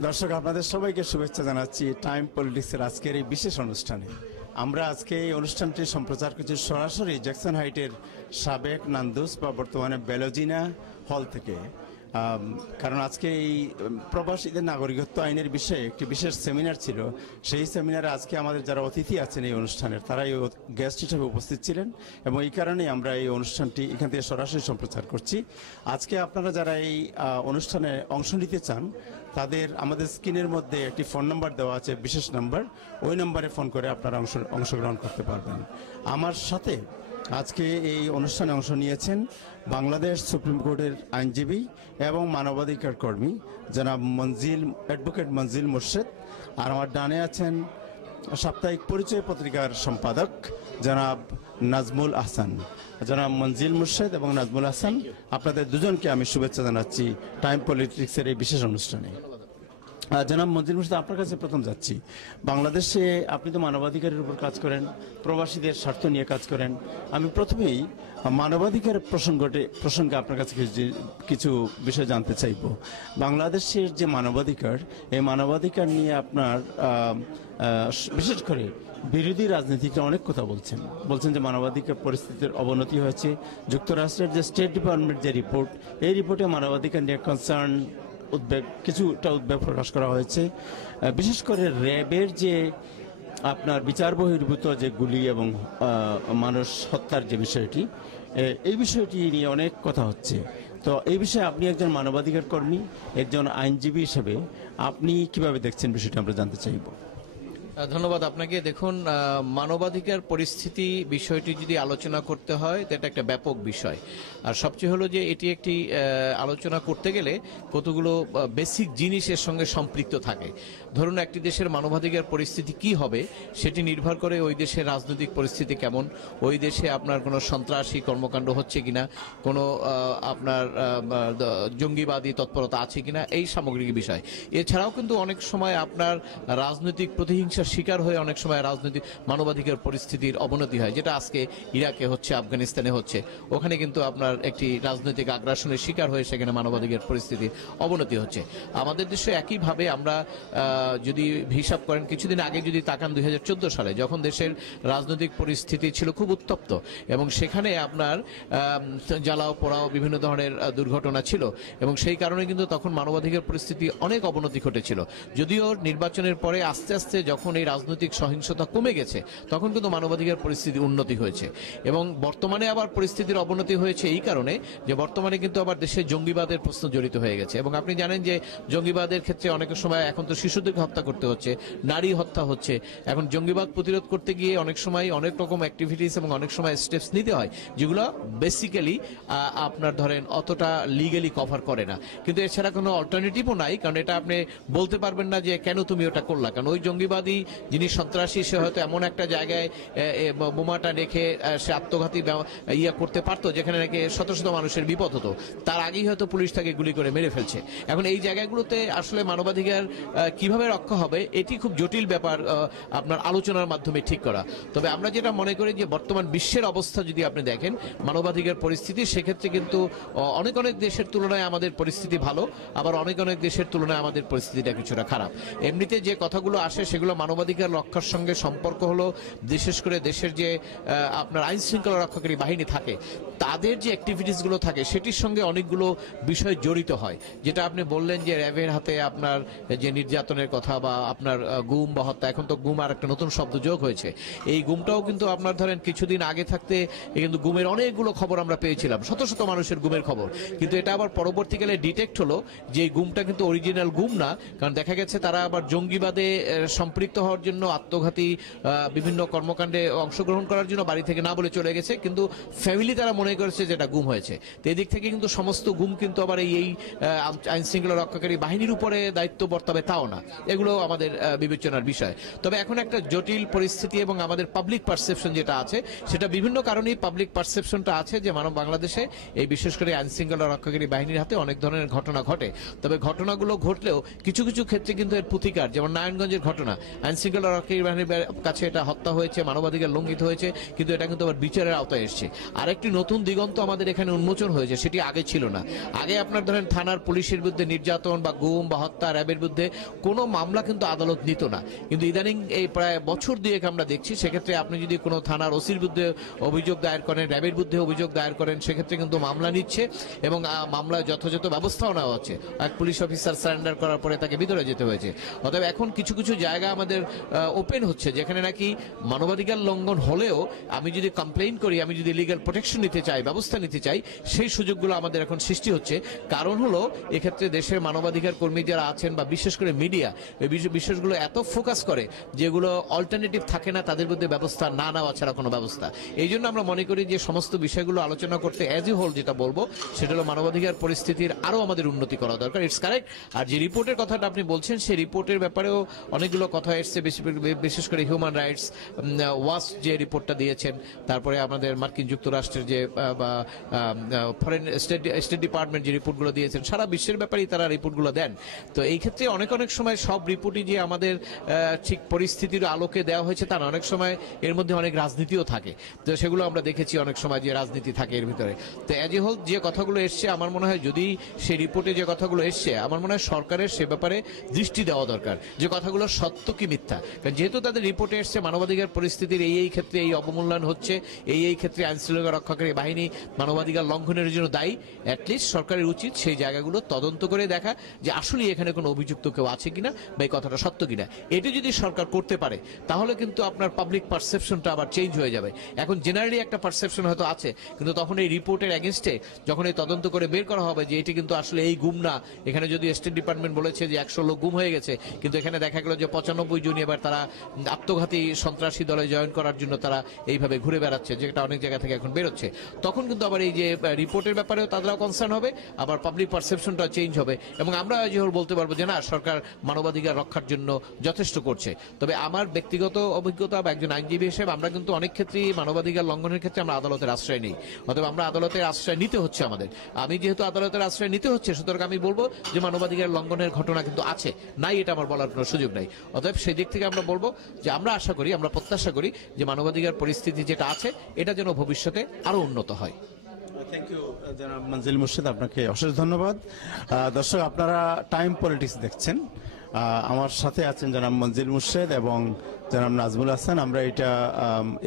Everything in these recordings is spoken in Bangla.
দর্শক, আপনাদের সবাইকে শুভেচ্ছা জানাচ্ছি টাইম পলিটিক্সের আজকের এই বিশেষ অনুষ্ঠানে। আমরা আজকে এই অনুষ্ঠানটি সম্প্রচার করছি সরাসরি জ্যাকসন হাইটের সাবেক নান্দুস বা বর্তমানে বেলোজিনা হল থেকে। কারণ আজকে এই প্রবাসীদের নাগরিকত্ব আইনের বিষয়ে একটি বিশেষ সেমিনার ছিল। সেই সেমিনারে আজকে আমাদের যারা অতিথি আছেন এই অনুষ্ঠানের, তারা এই গেস্ট হিসেবে উপস্থিত ছিলেন এবং এই কারণেই আমরা এই অনুষ্ঠানটি এখান থেকে সরাসরি সম্প্রচার করছি। আজকে আপনারা যারা এই অনুষ্ঠানে অংশ নিতে চান, তাদের আমাদের স্ক্রিনের মধ্যে একটি ফোন নাম্বার দেওয়া আছে, বিশেষ নাম্বার। ওই নাম্বারে ফোন করে আপনারা অংশগ্রহণ করতে পারবেন। আমার সাথে আজকে এই অনুষ্ঠানে অংশ নিয়েছেন বাংলাদেশ সুপ্রিম কোর্টের আইনজীবী এবং মানবাধিকার কর্মী জনাব অ্যাডভোকেট মঞ্জিল মোর্শেদ, আর আমার ডানে আছেন সাপ্তাহিক পরিচয় পত্রিকার সম্পাদক জনাব নাজমুল আহসান। জনাব মঞ্জিল মোর্শেদ এবং নাজমুল আহসান, আপনাদের দুজনকে আমি শুভেচ্ছা জানাচ্ছি টাইম পলিটিক্সের এই বিশেষ অনুষ্ঠানে। জনাব মঞ্জিল মোর্শেদ, আপনার কাছে প্রথম যাচ্ছি। বাংলাদেশে আপনি তো মানবাধিকারের উপর কাজ করেন, প্রবাসীদের স্বার্থ নিয়ে কাজ করেন। আমি প্রথমেই মানবাধিকার প্রসঙ্গে আপনার কাছে কিছু বিষয় জানতে চাইব। বাংলাদেশের যে মানবাধিকার, এই মানবাধিকার নিয়ে আপনার বিশেষ করে বিরোধী রাজনীতিকরা অনেক কথা বলছেন যে মানবাধিকার পরিস্থিতির অবনতি হয়েছে। যুক্তরাষ্ট্রের যে স্টেট ডিপার্টমেন্ট যে রিপোর্ট, এই রিপোর্টে মানবাধিকার নিয়ে কিছুটা উদ্বেগ প্রকাশ করা হয়েছে। বিশেষ করে র্যাবের যে আপনার বিচার বহির্ভূত যে গুলি এবং মানুষ হত্যার যে বিষয়টি, এই বিষয়টি নিয়ে অনেক কথা হচ্ছে। তো এই বিষয়ে আপনি একজন মানবাধিকার কর্মী, একজন আইনজীবী হিসেবে আপনি কিভাবে দেখছেন বিষয়টি আমরা জানতে চাইব। ধন্যবাদ আপনাকে। দেখুন, মানবাধিকার পরিস্থিতি বিষয়টি যদি আলোচনা করতে হয় তো এটা একটা ব্যাপক বিষয়। আর সবচেয়ে হলো যে এটি একটি আলোচনা করতে গেলে কতগুলো বেসিক জিনিসের সঙ্গে সম্পৃক্ত থাকে। ধরুন, একটি দেশের মানবাধিকার পরিস্থিতি কি হবে সেটি নির্ভর করে ওই দেশের রাজনৈতিক পরিস্থিতি কেমন, ওই দেশে আপনার কোনো সন্ত্রাসী কর্মকাণ্ড হচ্ছে কিনা, কোনো আপনার জঙ্গিবাদী তৎপরতা আছে কিনা, এই সামগ্রিক বিষয়। এছাড়াও কিন্তু অনেক সময় আপনার রাজনৈতিক প্রতিহিংসা শিকার হয়ে অনেক সময় রাজনৈতিক মানবাধিকার পরিস্থিতির অবনতি হয়, যেটা আজকে ইরাকে হচ্ছে, আফগানিস্তানে হচ্ছে। ওখানে কিন্তু আপনার একটি রাজনৈতিক আগ্রাসনের শিকার হয়ে সেখানে মানবাধিকার পরিস্থিতির অবনতি হচ্ছে। আমাদের দেশে একইভাবে আমরা যদি হিসাব করেন, কিছুদিন আগে যদি তাকান 2014 সালে, যখন দেশের রাজনৈতিক পরিস্থিতি ছিল খুব উত্তপ্ত এবং সেখানে আপনার জ্বালাও পোড়াও বিভিন্ন ধরনের দুর্ঘটনা ছিল এবং সেই কারণে কিন্তু তখন মানবাধিকার পরিস্থিতি অনেক অবনতি ঘটেছিল। যদিও নির্বাচনের পরে আস্তে আস্তে যখন এই রাজনৈতিক সহিংসতা কমে গেছে, তখন কিন্তু মানবাধিকার পরিস্থিতি উন্নতি হয়েছে। এবং বর্তমানে আবার পরিস্থিতির অবনতি হয়েছে এই কারণে যে বর্তমানে কিন্তু আবার দেশে জঙ্গিবাদের প্রশ্ন জড়িত হয়ে গেছে। এবং আপনি জানেন যে জঙ্গিবাদের ক্ষেত্রে অনেক সময় এখন তো শিশুদেরকে হত্যা করতে হচ্ছে, নারী হত্যা হচ্ছে। এখন জঙ্গিবাদ প্রতিরোধ করতে গিয়ে অনেক সময় অনেক রকম অ্যাক্টিভিটিস এবং অনেক সময় স্টেপস নিতে হয়, যেগুলো বেসিক্যালি আপনার ধরেন অতটা লিগালি কভার করে না। কিন্তু এছাড়া কোনো অল্টারনেটিভও নাই, কারণ এটা আপনি বলতে পারবেন না যে কেন তুমি ওটা করলা, কারণ ওই জঙ্গিবাদী যিনি সন্ত্রাসী সে হয়তো এমন একটা জায়গায় বোমাটা রেখে সে আত্মঘাতী করতে পারতো যেখানে নাকি শত শত মানুষের বিপদ হতো, তার আগেই হয়তো পুলিশ তাকে গুলি করে মেরে ফেলছে। এখন এই জায়গাগুলোতে আসলে মানবাধিকার কিভাবে রক্ষা হবে এটি খুব জটিল ব্যাপার, আপনার আলোচনার মাধ্যমে ঠিক করা। তবে আমরা যেটা মনে করি যে বর্তমান বিশ্বের অবস্থা যদি আপনি দেখেন মানবাধিকার পরিস্থিতি, সেক্ষেত্রে কিন্তু অনেক অনেক দেশের তুলনায় আমাদের পরিস্থিতি ভালো, আবার অনেক অনেক দেশের তুলনায় আমাদের পরিস্থিতিটা কিছুটা খারাপ। এমনিতে যে কথাগুলো আসে সেগুলো মানবাধিকার রক্ষার সঙ্গে সম্পর্ক হলো বিশেষ করে দেশের যে আপনার আইন শৃঙ্খলা রক্ষাকারী বাহিনী থাকে, তাদের যে অ্যাক্টিভিটিসগুলো থাকে সেটির সঙ্গে অনেকগুলো বিষয় জড়িত হয়। যেটা আপনি বললেন যে র্যাবের হাতে আপনার যে নির্যাতনের কথা বা আপনার গুম বা হত্যা, এখন তো গুম আর একটা নতুন শব্দ যোগ হয়েছে। এই গুমটাও কিন্তু আপনার ধরেন কিছুদিন আগে থাকতে কিন্তু গুমের অনেকগুলো খবর আমরা পেয়েছিলাম, শত শত মানুষের গুমের খবর, কিন্তু এটা আবার পরবর্তীকালে ডিটেক্ট হলো যে এই গুমটা কিন্তু অরিজিনাল গুম না, কারণ দেখা গেছে তারা আবার জঙ্গিবাদে সম্পৃক্ত হওয়ার জন্য, আত্মঘাতী বিভিন্ন কর্মকাণ্ডে অংশগ্রহণ করার জন্য বাড়ি থেকে না বলে চলে গেছে, কিন্তু ফ্যামিলি তারা মনে করেছে যেটা গুম হয়েছে। তো এদিক থেকে কিন্তু সমস্ত গুম কিন্তু আবার এই আইন শৃঙ্খলা রক্ষাকারী বাহিনীর উপরে দায়িত্ব বর্তাবে তাও না, এগুলো আমাদের বিবেচনার বিষয়। তবে এখন একটা জটিল পরিস্থিতি এবং আমাদের পাবলিক পারসেপশন যেটা আছে, সেটা বিভিন্ন কারণেই পাবলিক পারসেপশনটা আছে যে বাংলাদেশে এই বিশেষ করে আইন শৃঙ্খলা রক্ষাকারী বাহিনীর হাতে অনেক ধরনের ঘটনা ঘটে। তবে ঘটনাগুলো ঘটলেও কিছু কিছু ক্ষেত্রে কিন্তু এর প্রতিকার, যেমন নারায়ণগঞ্জের ঘটনা, আইন শৃঙ্খলা রক্ষাকারী বাহিনীর কাছে এটা হত্যা হয়েছে, মানবাধিকার লঙ্ঘিত হয়েছে, কিন্তু এটা কিন্তু আবার বিচারের আওতায় এসছে। আরেকটি নতুন নতুন দিগন্ত আমাদের এখানে উন্মোচন হয়েছে, সেটি আগে ছিল না। আগে আপনার ধরেন থানার পুলিশের বিরুদ্ধে নির্যাতন বা গুম বা হত্যা, র্যাবের বিরুদ্ধে কোনো মামলা কিন্তু আদালত নিত না। কিন্তু ইদানিং এই প্রায় বছর দুয়েক আমরা দেখছি, সেক্ষেত্রে আপনি যদি কোনো থানার ওসির বিরুদ্ধে অভিযোগ দায়ের করেন, র্যাবের বিরুদ্ধে অভিযোগ দায়ের করেন, সেক্ষেত্রে কিন্তু মামলা নিচ্ছে এবং মামলায় যথাযথ ব্যবস্থাও নেওয়া হচ্ছে। এক পুলিশ অফিসার সারেন্ডার করার পরে তাকে ভিতরে যেতে হয়েছে। অতএব এখন কিছু কিছু জায়গা আমাদের ওপেন হচ্ছে, যেখানে নাকি মানবাধিকার লঙ্ঘন হলেও আমি যদি কমপ্লেইন করি, আমি যদি লিগ্যাল প্রোটেকশন নিতে চাই, ব্যবস্থা নিতে চাই, সেই সুযোগগুলো আমাদের এখন সৃষ্টি হচ্ছে। কারণ হলো এক্ষেত্রে দেশের মানবাধিকার কর্মী যারা আছেন বা বিশেষ করে মিডিয়া, এই বিষয়গুলো এত ফোকাস করে যেগুলো অল্টারনেটিভ থাকে না, তাদের বিরুদ্ধে ব্যবস্থা না নেওয়া ছাড়া কোনো ব্যবস্থা। এই জন্য আমরা মনে করি যে সমস্ত বিষয়গুলো আলোচনা করতে অ্যাজ এ হোল যেটা বলবো সেটা হলো মানবাধিকার পরিস্থিতির আরো আমাদের উন্নতি করা দরকার। It's correct. আর যে রিপোর্টের কথাটা আপনি বলছেন, সেই রিপোর্টের ব্যাপারেও অনেকগুলো কথা এসছে, বিশেষ করে হিউম্যান রাইটস ওয়াচ যে রিপোর্টটা দিয়েছেন, তারপরে আমাদের মার্কিন যুক্তরাষ্ট্রের যে ফরেন স্টেট ডিপার্টমেন্ট যে রিপোর্টগুলো দিয়েছেন, সারা বিশ্বের ব্যাপারেই তারা রিপোর্টগুলো দেন। তো এই ক্ষেত্রে অনেক সময় সব রিপোর্টই যে আমাদের ঠিক পরিস্থিতির আলোকে দেওয়া হয়েছে তা না, অনেক সময় এর মধ্যে অনেক রাজনীতিও থাকে। তো সেগুলো আমরা দেখেছি অনেক সময় যে রাজনীতি থাকে এর ভিতরে। তো অ্যাজ এ হোল যে কথাগুলো এসছে, আমার মনে হয় যদি সেই রিপোর্টে যে কথাগুলো এসছে, আমার মনে হয় সরকারের সে ব্যাপারে দৃষ্টি দেওয়া দরকার যে কথাগুলো সত্য কি মিথ্যা। কারণ যেহেতু তাদের রিপোর্টে এসছে মানবাধিকার পরিস্থিতির এই ক্ষেত্রে এই অবমূল্যায়ন হচ্ছে, এই ক্ষেত্রে আইনশৃঙ্খলা রক্ষাকারী বাহিনী মানবাধিকার লঙ্ঘনের জন্য দায়ী, অ্যাটলিস্ট সরকারের উচিত সেই জায়গাগুলো তদন্ত করে দেখা যে আসলে এখানে কোনো অভিযুক্ত কেউ আছে কিনা বা এই কথাটা সত্য কিনা। এটি যদি সরকার করতে পারে তাহলে কিন্তু আপনার পাবলিক পারসেপশনটা আবার চেঞ্জ হয়ে যাবে। এখন জেনারেলি একটা পারসেপশন হয়তো আছে, কিন্তু তখন এই রিপোর্টের এগেনস্টে যখন এই তদন্ত করে বের করা হবে যে এটি কিন্তু আসলে এই গুম না, এখানে যদি স্টেট ডিপার্টমেন্ট বলেছে যে 100 লোক গুম হয়ে গেছে, কিন্তু এখানে দেখা গেল যে 95 জন এবার তারা আত্মঘাতী সন্ত্রাসী দলে জয়েন করার জন্য তারা এইভাবে ঘুরে বেড়াচ্ছে, যেটা অনেক জায়গা থেকে এখন বেরোচ্ছে, তখন কিন্তু আবার এই যে রিপোর্টের ব্যাপারেও তারাও কনসার্ন হবে, আবার পাবলিক পারসেপশনটা চেঞ্জ হবে এবং আমরা যে বলতে পারবো যে না, সরকার মানবাধিকার রক্ষার জন্য যথেষ্ট করছে। তবে আমার ব্যক্তিগত অভিজ্ঞতা বা একজন আইনজীবী হিসেবে আমরা কিন্তু অনেক ক্ষেত্রেই মানবাধিকার লঙ্ঘনের ক্ষেত্রে আমরা আদালতের আশ্রয় নেই। অতএব আমরা আদালতের আশ্রয় নিতে হচ্ছে আমাদের। আমি যেহেতু আদালতের আশ্রয় নিতে হচ্ছে, সুতরাং আমি বলবো যে মানবাধিকার লঙ্ঘনের ঘটনা কিন্তু আছে, নাই এটা আমার বলার কোনো সুযোগ নাই। অতএব সেই দিক থেকে আমরা বলবো যে আমরা আশা করি, আমরা প্রত্যাশা করি যে মানবাধিকার পরিস্থিতি যেটা আছে এটা যেন ভবিষ্যতে আরো উন্নত হয়। থ্যাংক ইউ জনাব মঞ্জিল মুর্শিদ, আপনাকে অশেষ ধন্যবাদ। দর্শক, আপনারা টাইম পলিটিক্স দেখছেন। আমার সাথে আছেন জনাব মঞ্জিল মুর্শিদ এবং জনাব নাজমুল হাসান। আমরা এটা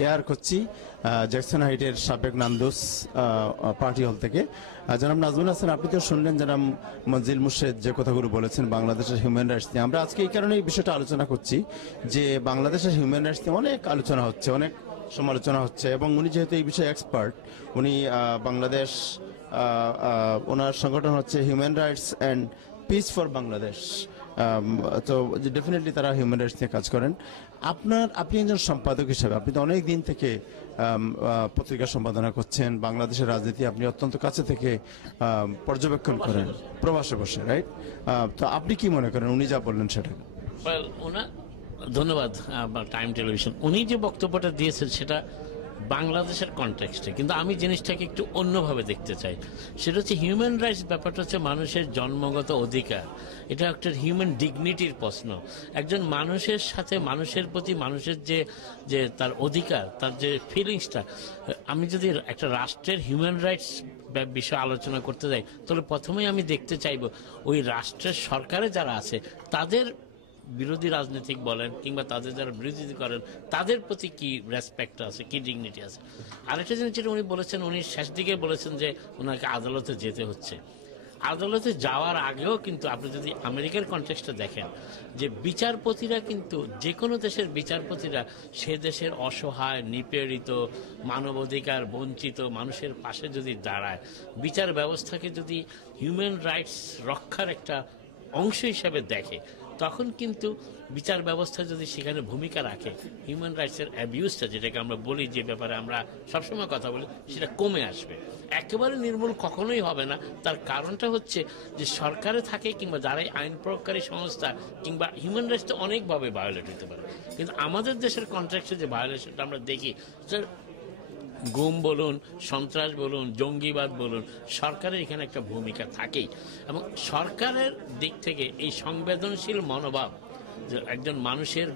এয়ার করছি জ্যাকসন হাইটের সাবেক নান্দুস পার্টি হল থেকে। জনাব নাজমুল হাসান, আপনি তো শুনলেন জনাব মঞ্জিল মুর্শিদ যে কথাগুলো বলেছেন বাংলাদেশের হিউম্যান রাইটস নিয়ে। আমরা আজকে এই কারণে এই বিষয়টা আলোচনা করছি যে বাংলাদেশের হিউম্যান রাইটস নিয়ে অনেক আলোচনা হচ্ছে, অনেক সমালোচনা হচ্ছে এবং উনি যেহেতু এই বিষয়ে এক্সপার্ট, উনি বাংলাদেশ, ওনার সংগঠন হচ্ছে human rights and piece for Bangladesh. তো ডেফিনেটলি তারা হিউম্যান রাইটস নিয়ে কাজ করেন। আপনি একজন সম্পাদক হিসেবে আপনি তো অনেক দিন থেকে পত্রিকা সম্পাদনা করছেন, বাংলাদেশের রাজনীতি আপনি অত্যন্ত কাছে থেকে পর্যবেক্ষণ করেন প্রবাসে বসে, রাইট? তো আপনি কি মনে করেন উনি যা বললেন সেটা? ধন্যবাদ টাইম টেলিভিশন। উনি যে বক্তব্যটা দিয়েছেন সেটা বাংলাদেশের কনটেক্সটে, কিন্তু আমি জিনিসটাকে একটু অন্যভাবে দেখতে চাই। সেটা হচ্ছে হিউম্যান রাইটস ব্যাপারটা হচ্ছে মানুষের জন্মগত অধিকার, এটা একটা হিউম্যান ডিগনিটির প্রশ্ন। একজন মানুষের সাথে মানুষের প্রতি মানুষের যে তার অধিকার, তার যে ফিলিংসটা, আমি যদি একটা রাষ্ট্রের হিউম্যান রাইটস বিষয়ে আলোচনা করতে যাই তাহলে প্রথমেই আমি দেখতে চাইব ওই রাষ্ট্রের সরকারে যারা আছে তাদের বিরোধী রাজনীতিক বলেন কিংবা তাদের যারা বিরোধিতা করেন তাদের প্রতি কি রেসপেক্ট আছে, কি ডিগনিটি আছে। আরেকটা জিনিস যেটা উনি বলেছেন, উনি শেষ দিকে বলেছেন যে ওনাকে আদালতে যেতে হচ্ছে। আদালতে যাওয়ার আগেও কিন্তু আপনি যদি আমেরিকার কনটেক্সটে দেখেন যে বিচারপতিরা কিন্তু যে কোনো দেশের বিচারপতিরা সে দেশের অসহায়, নিপীড়িত, মানবাধিকার বঞ্চিত মানুষের পাশে যদি দাঁড়ায়, বিচার ব্যবস্থাকে যদি হিউম্যান রাইটস রক্ষার একটা অংশ হিসাবে দেখে, তখন কিন্তু বিচার ব্যবস্থা যদি সেখানে ভূমিকা রাখে, হিউম্যান রাইটসের অ্যাবিউজটা যেটাকে আমরা বলি, যে ব্যাপারে আমরা সবসময় কথা বলি, সেটা কমে আসবে। একেবারে নির্মূল কখনোই হবে না। তার কারণটা হচ্ছে যে সরকারে থাকে কিংবা যারাই আইন প্রয়োগকারী সংস্থা কিংবা হিউম্যান রাইটস তো অনেকভাবে ভায়োলেট হতে পারে, কিন্তু আমাদের দেশের কন্ট্রাক্টে যে ভায়োলেশনটা আমরা দেখি, গুম বলুন, সন্ত্রাস বলুন, জঙ্গিবাদ বলুন, সরকারের এখানে একটা ভূমিকা থাকেই। এবং সরকারের দিক থেকে এই সংবেদনশীল মনোভাব যে একজন মানুষের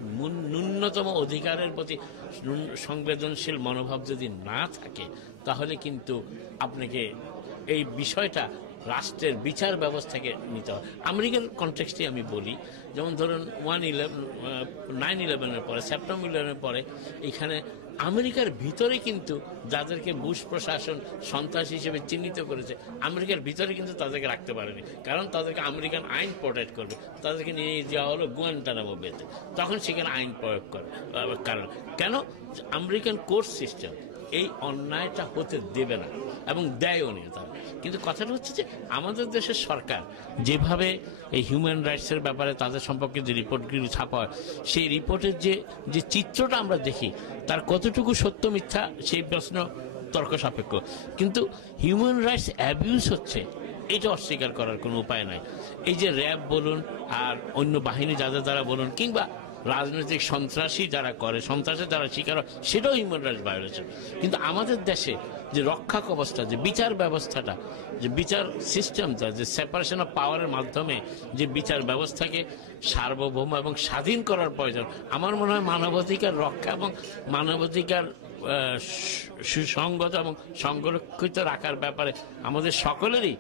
ন্যূনতম অধিকারের প্রতি সংবেদনশীল মনোভাব যদি না থাকে, তাহলে কিন্তু আপনাকে এই বিষয়টা রাষ্ট্রের বিচার ব্যবস্থাকে নিতে হয়। আমেরিকার কনটেক্সটে আমি বলি, যেমন ধরুন 9/11-এর পরে, সেপ্টেম্বর 11-এর পরে এখানে আমেরিকার ভিতরে কিন্তু যাদেরকে বুশ প্রশাসন সন্ত্রাসী হিসেবে চিহ্নিত করেছে, আমেরিকার ভিতরে কিন্তু তাদেরকে রাখতে পারেনি, কারণ তাদেরকে আমেরিকান আইন প্রোটেক্ট করবে। তাদেরকে নিয়ে যাওয়া হলো গুয়ান্টানামো বেতে, তখন সেখানে আইন প্রয়োগ করে। কারণ কেন? আমেরিকান কোর্ট সিস্টেম এই অন্যায়টা হতে দেবে না এবং দেয়ও নি। কিন্তু কথাটা হচ্ছে যে আমাদের দেশের সরকার যেভাবে এই হিউম্যান রাইটসের ব্যাপারে তাদের সম্পর্কে যে রিপোর্টগুলি ছাপা হয়, সেই রিপোর্টের যে চিত্রটা আমরা দেখি, তার কতটুকু সত্য মিথ্যা সেই প্রশ্ন তর্ক সাপেক্ষ। কিন্তু হিউম্যান রাইটস অ্যাবিউজ হচ্ছে, এটা অস্বীকার করার কোনো উপায় নাই। এই যে র্যাব বলুন আর অন্য বাহিনী যাদের দ্বারা বলুন, কিংবা রাজনৈতিক সন্ত্রাসী যারা করে, সন্ত্রাসের যারা শিকার হয়, সেটাও হিউম্যান রাইটস ভায়োলেশন। কিন্তু আমাদের দেশে যে রক্ষা কবচটা, যে বিচার ব্যবস্থাটা, যে বিচার সিস্টেমটা, যে সেপারেশন অফ পাওয়ারের মাধ্যমে যে বিচার ব্যবস্থাকে সার্বভৌম এবং স্বাধীন করার প্রয়োজন, আমার মনে হয় মানবাধিকার রক্ষা এবং মানবাধিকার সুসংগত এবং সংরক্ষিত রাখার ব্যাপারে আমাদের সকলেরই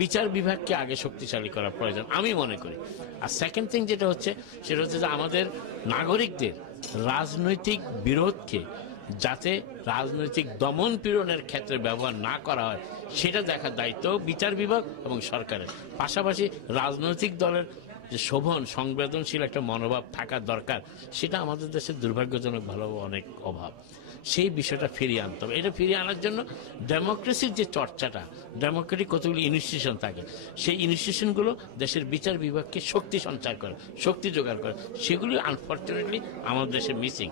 বিচার বিভাগকে আগে শক্তিশালী করা প্রয়োজন আমি মনে করি। আর সেকেন্ড থিং যেটা হচ্ছে, সেটা হচ্ছে যে আমাদের নাগরিকদের রাজনৈতিক বিরোধকে যাতে রাজনৈতিক দমন পীড়নের ক্ষেত্রে ব্যবহার না করা হয়, সেটা দেখার দায়িত্ব বিচার বিভাগ এবং সরকারের। পাশাপাশি রাজনৈতিক দলের যে শোভন সংবেদনশীল একটা মনোভাব থাকার দরকার, সেটা আমাদের দেশের দুর্ভাগ্যজনক ভালো অনেক অভাব। সেই বিষয়টা ফিরিয়ে আনতে হবে। এটা ফিরিয়ে আনার জন্য ডেমোক্রেসির যে চর্চাটা, ডেমোক্রেটিক কতগুলি ইনস্টিটিউশন থাকে, সেই ইনস্টিটিউশনগুলো দেশের বিচার বিভাগকে শক্তি সঞ্চার করে, শক্তি জোগাড় করে, সেগুলি আনফর্চুনেটলি আমাদের দেশে মিসিং।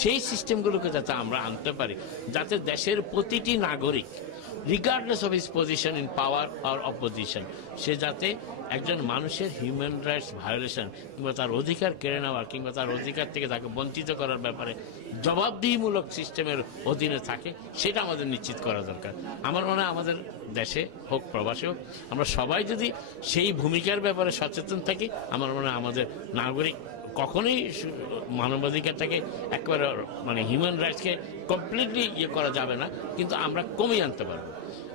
সেই সিস্টেমগুলোকে যাতে আমরা আনতে পারি, যাতে দেশের প্রতিটি নাগরিক regardless of his position in power or opposition, সে যাতে একজন মানুষের হিউম্যান রাইটস ভায়োলেশন কিংবা তার অধিকার কেড়ে নেওয়ার কিংবা তার অধিকার থেকে তাকে বঞ্চিত করার ব্যাপারে জবাবদিহিমূলক সিস্টেমের অধীনে থাকে, সেটা আমাদের নিশ্চিত করা দরকার। আমার মনে হয় আমাদের দেশে হোক প্রবাসে হোক, আমরা সবাই যদি সেই ভূমিকার ব্যাপারে সচেতন থাকি, আমার মনে হয় আমাদের নাগরিক কখনোই মানবাধিকারটাকে একেবারে মানে হিউম্যান রাইটসকে কমপ্লিটলি করা যাবে না, কিন্তু আমরা কমিয়ে আনতে পারবো।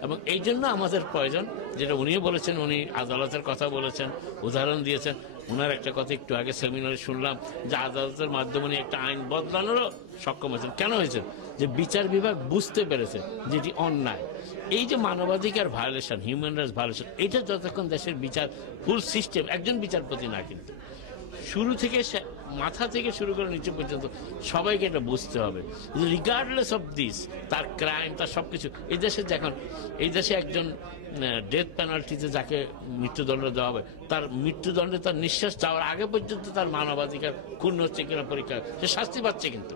এবং এই জন্য আমাদের প্রয়োজন, যেটা উনিও বলেছেন, উনি আদালতের কথা বলেছেন, উদাহরণ দিয়েছেন। ওনার একটা কথা একটু আগে সেমিনারে শুনলাম যে আদালতের মাধ্যমে উনি একটা আইন বদলানোরও সক্ষম হয়েছেন। কেন হয়েছে? যে বিচার বিভাগ বুঝতে পেরেছে যেটি অন্যায়। এই যে মানবাধিকার ভায়োলেশন, হিউম্যান রাইটস ভায়োলেশন, এটা যতক্ষণ দেশের বিচার ফুল সিস্টেম, একজন বিচারপতি না, কিন্তু শুরু থেকে মাথা থেকে শুরু করে নিচে পর্যন্ত সবাইকে এটা বুঝতে হবে, রিগার্ডলেস অফ দিস, তার ক্রাইম, তার সবকিছু। এই দেশে যখন এই দেশে একজন ডেথ পেনাল্টিতে যাকে মৃত্যুদণ্ড দেওয়া হবে, তার মৃত্যুদণ্ডে তার নিঃশ্বাস যাওয়ার আগে পর্যন্ত তার মানবাধিকার ক্ষুণ্ণ হচ্ছে কিনা পরীক্ষা, সে শাস্তি পাচ্ছে, কিন্তু